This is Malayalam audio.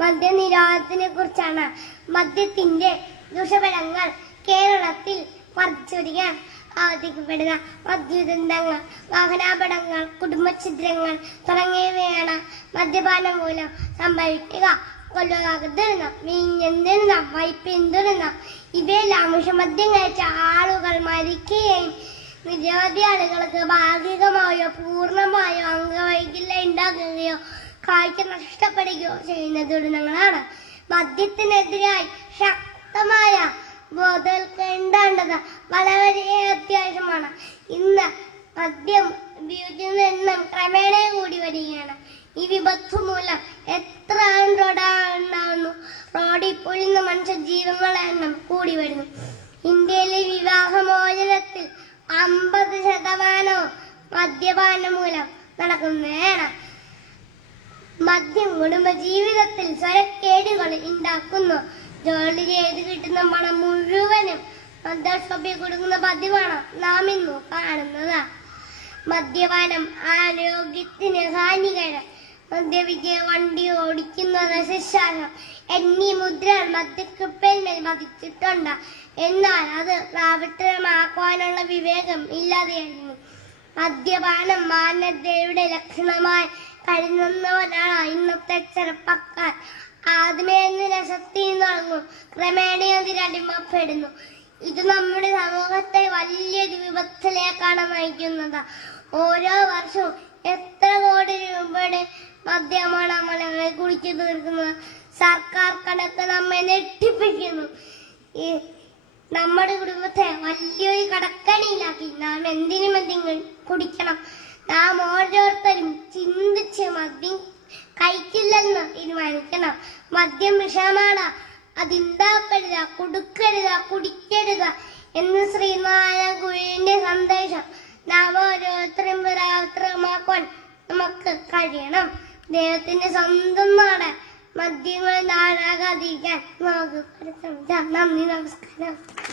മദ്യനിരോധനത്തിനെ കുറിച്ചാണ്. മദ്യത്തിന്റെ ദൂഷ്യഫലങ്ങൾ കേരളത്തിൽ വർദ്ധിച്ചുവരികയാൻ അവതരിക്കപ്പെടുന്ന മദ്യദുരന്തങ്ങൾ, വാഹനാപകടങ്ങൾ, കുടുംബഛിദ്രങ്ങൾ തുടങ്ങിയവയാണ് മദ്യപാനം മൂലം സംഭവിക്കുക. കൊലപാതകം, വീഞ്ഞെന്തുന്ന വൈപ്പെന്തുന്ന ഇവയെല്ലാം വിഷമദ്യം കഴിച്ച ആളുകൾ മരിക്കുകയും നിരവധി ആളുകൾക്ക് ഭാഗികമായോ പൂർണ്ണമായോ അംഗവൈകല്യം ഉണ്ടാകുകയോ കാഴ്ച നഷ്ടപ്പെടുകയോ ചെയ്യുന്ന ദുരന്തങ്ങളാണ്. മദ്യത്തിനെതിരായി ശക്തമായ ബോധവൽക്കരേണ്ടത് വളരെ അത്യാവശ്യമാണ്. ഇന്ന് മദ്യം ഉപയോഗിക്കുന്ന എണ്ണം ക്രമേണ കൂടി വരികയാണ്. ഈ വിപത്ത് മൂലം എത്ര റോഡുണ്ടാകുന്നു, റോഡിൽ പൊളിയുന്ന മനുഷ്യ ജീവങ്ങളുടെ എണ്ണം കൂടി വരുന്നു. ഇന്ത്യയിലെ വിവാഹമോചനത്തിൽ 50% മദ്യപാനം മൂലം നടക്കുന്നതാണ്. മദ്യം കുടുംബജീവിതത്തിൽ സ്വരക്കേടുകൾ ഉണ്ടാക്കുന്നു. ജോലി ചെയ്ത് കിട്ടുന്ന പണം മുഴുവനും മദ്യഷോപ്പിൽ കൊടുക്കുന്ന പതിവാണ് നാം ഇന്നു കാണുന്നത്. മദ്യപാനം ആരോഗ്യത്തിന് ഹാനികരം. മദ്യപിച്ച് വണ്ടി ഓടിക്കുന്നത് ശിക്ഷാർഹം എന്നീ മുദ്രകൾ മദ്യക്കുപ്പേന്മേൽ പതിച്ചിട്ടുണ്ട്. എന്നാൽ അത് പ്രാവർത്തികമാക്കാനുള്ള വിവേകം ഇല്ലാതെയായിരുന്നു. മദ്യപാനം മാനവതയുടെ ലക്ഷണമായി കരുതുന്നവരാണ് ഇന്നത്തെ ചെറുപ്പക്കാർ. ആദ്യമേ രസത്തിൽ തുടങ്ങും, ക്രമേണ അതിനടിമപ്പെടുന്നു. ഇത് നമ്മുടെ സമൂഹത്തെ വലിയൊരു വിപത്തിലേക്കാണ് നയിക്കുന്നത്. ഓരോ വർഷവും എത്ര കോടി രൂപയുടെ മദ്യമാണ് നമ്മളെ കുടിച്ചു തീർക്കുന്നത്. സർക്കാർ കണക്ക് നമ്മെ ഞെട്ടിപ്പിക്കുന്നു. നമ്മുടെ കുടുംബത്തെ വലിയൊരു കടക്കണിയിലാക്കി നാം എന്തിനും കുടിക്കണം. നാം ഓരോരുത്തരും ചിന്തിച്ച് മദ്യം കഴിക്കില്ലെന്ന് തീരുമാനിക്കണം. മദ്യം വിഷമാണ്, അതുണ്ടാക്കരുത്, കൊടുക്കരുത്, കുടിക്കരുത് എന്ന് ശ്രീനാരായണ ഗുരുവിന്റെ സന്ദേശം നാം ഓരോരുത്തരും പ്രാവർത്തികമാക്കാൻ നമുക്ക് കഴിയണം. ദൈവത്തിന്റെ സ്വന്തം നാട് മദ്യങ്ങൾ നാടാകാതിരിക്കാൻ നമുക്ക് പരിശ്രമിക്കാം. നന്ദി, നമസ്കാരം.